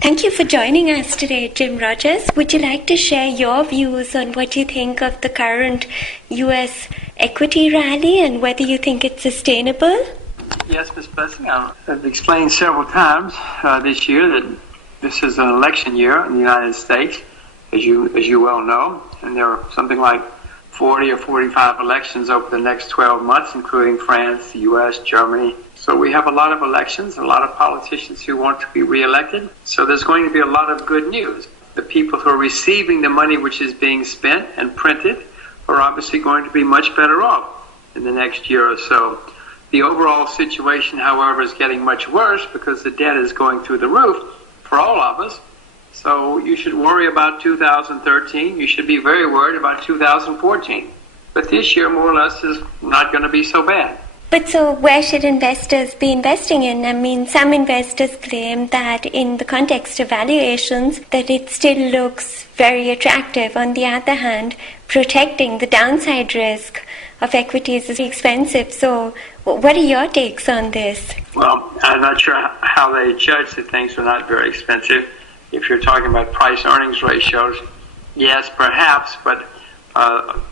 Thank you for joining us today, Jim Rogers. Would you like to share your views on what you think of the current U.S. equity rally and whether you think it's sustainable? Yes, Ms. Blessing. I've explained several times this year that this is an election year in the United States, as you well know, and there are something like 40 or 45 elections over the next 12 months, including France, the U.S., Germany. So we have a lot of elections, a lot of politicians who want to be reelected. So there's going to be a lot of good news. The people who are receiving the money which is being spent and printed are obviously going to be much better off in the next year or so. The overall situation, however, is getting much worse because the debt is going through the roof for all of us. So you should worry about 2013. You should be very worried about 2014. But this year, more or less, is not going to be so bad. But so where should investors be investing in? I mean, some investors claim that in the context of valuations, that it still looks very attractive. On the other hand, protecting the downside risk of equities is expensive. So what are your takes on this? Well, I'm not sure how they judge that things are not very expensive. If you're talking about price-earnings ratios, yes, perhaps, but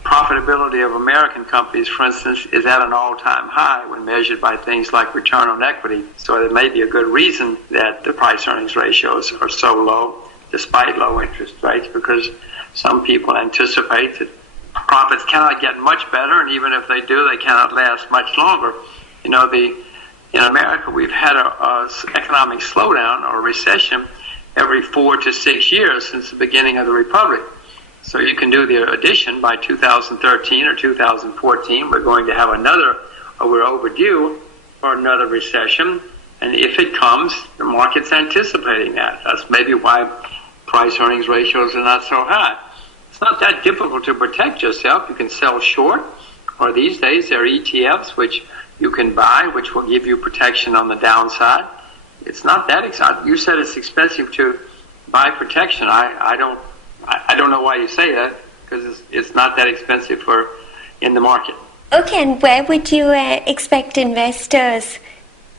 profitability of American companies, for instance, is at an all-time high when measured by things like return on equity. So there may be a good reason that the price-earnings ratios are so low, despite low interest rates, because some people anticipate that profits cannot get much better, and even if they do, they cannot last much longer. You know, in America, we've had a economic slowdown or recession every 4 to 6 years since the beginning of the Republic. So you can do the addition by 2013 or 2014. We're going to have we're overdue for another recession. And if it comes, the market's anticipating that. That's maybe why price-earnings ratios are not so high. It's not that difficult to protect yourself. You can sell short, or these days there are ETFs which you can buy, which will give you protection on the downside. It's not that exciting. You said it's expensive to buy protection. I don't know why you say that, because it's not that expensive in the market. Okay, and where would you expect investors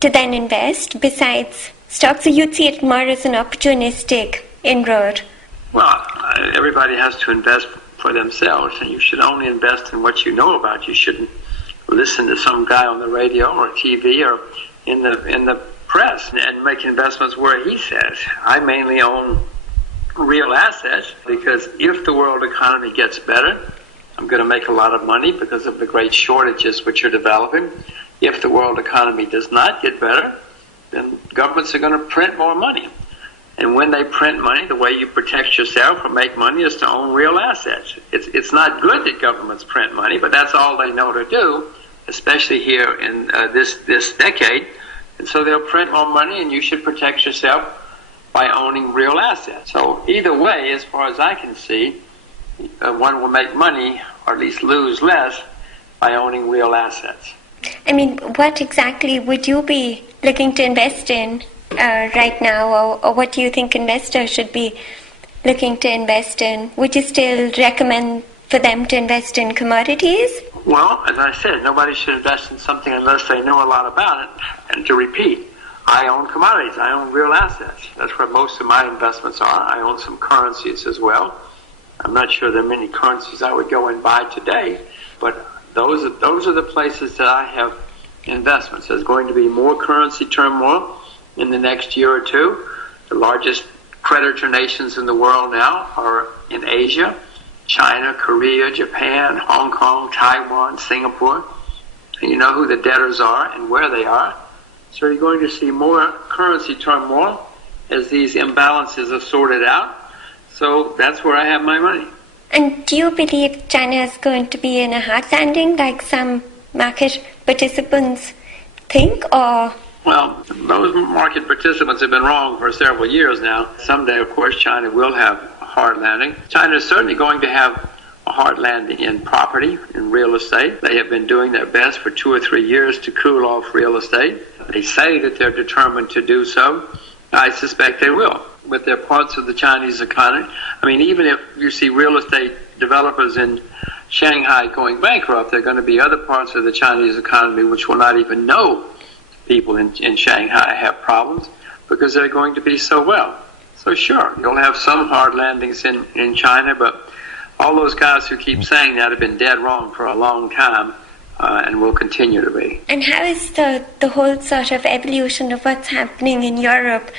to then invest besides stocks? So you'd see it more as an opportunistic inroad. Well, everybody has to invest for themselves, and you should only invest in what you know about. You shouldn't listen to some guy on the radio or TV or in the press and make investments where he says. I mainly own real assets because if the world economy gets better, I'm going to make a lot of money because of the great shortages which are developing. If the world economy does not get better, then governments are going to print more money. And when they print money, the way you protect yourself or make money is to own real assets. It's not good that governments print money, but that's all they know to do, especially here in this decade. And so they'll print more money, and you should protect yourself by owning real assets. So either way, as far as I can see, one will make money, or at least lose less, by owning real assets. I mean, what exactly would you be looking to invest in right now, or what do you think investors should be looking to invest in? Would you still recommend for them to invest in commodities? Well, as I said, nobody should invest in something unless they know a lot about it. And to repeat, I own commodities. I own real assets. That's where most of my investments are. I own some currencies as well. I'm not sure there are many currencies I would go and buy today, but those are the places that I have investments. There's going to be more currency turmoil in the next year or two. The largest creditor nations in the world now are in Asia: China, Korea, Japan, Hong Kong, Taiwan, Singapore. And you know who the debtors are and where they are. So you're going to see more currency turmoil as these imbalances are sorted out. So that's where I have my money. And do you believe China is going to be in a hard landing like some market participants think, or? Well, those market participants have been wrong for several years now. Someday, of course, China will have a hard landing. China is certainly going to have a hard landing in property, in real estate. They have been doing their best for 2 or 3 years to cool off real estate. They say that they're determined to do so. I suspect they will, with their parts of the Chinese economy. I mean, even if you see real estate developers in Shanghai going bankrupt, there are going to be other parts of the Chinese economy which will not even know people in Shanghai have problems because they're going to be so well. So sure, you'll have some hard landings in China, but all those guys who keep saying that have been dead wrong for a long time, and will continue to be. And how is the whole sort of evolution of what's happening in Europe?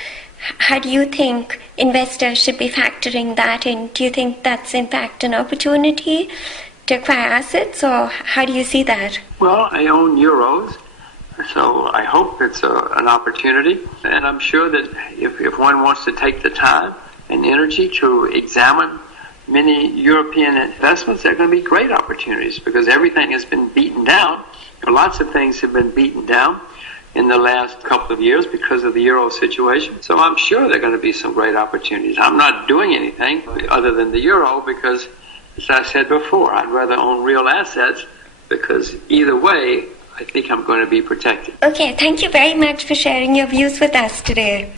How do you think investors should be factoring that in? Do you think that's in fact an opportunity to acquire assets, or how do you see that? Well, I own euros, so I hope it's an opportunity. And I'm sure that if one wants to take the time and energy to examine many European investments, they're going to be great opportunities because everything has been beaten down. Lots of things have been beaten down in the last couple of years because of the euro situation. So I'm sure there are going to be some great opportunities. I'm not doing anything other than the euro because, as I said before, I'd rather own real assets because either way, I think I'm going to be protected. Okay, thank you very much for sharing your views with us today.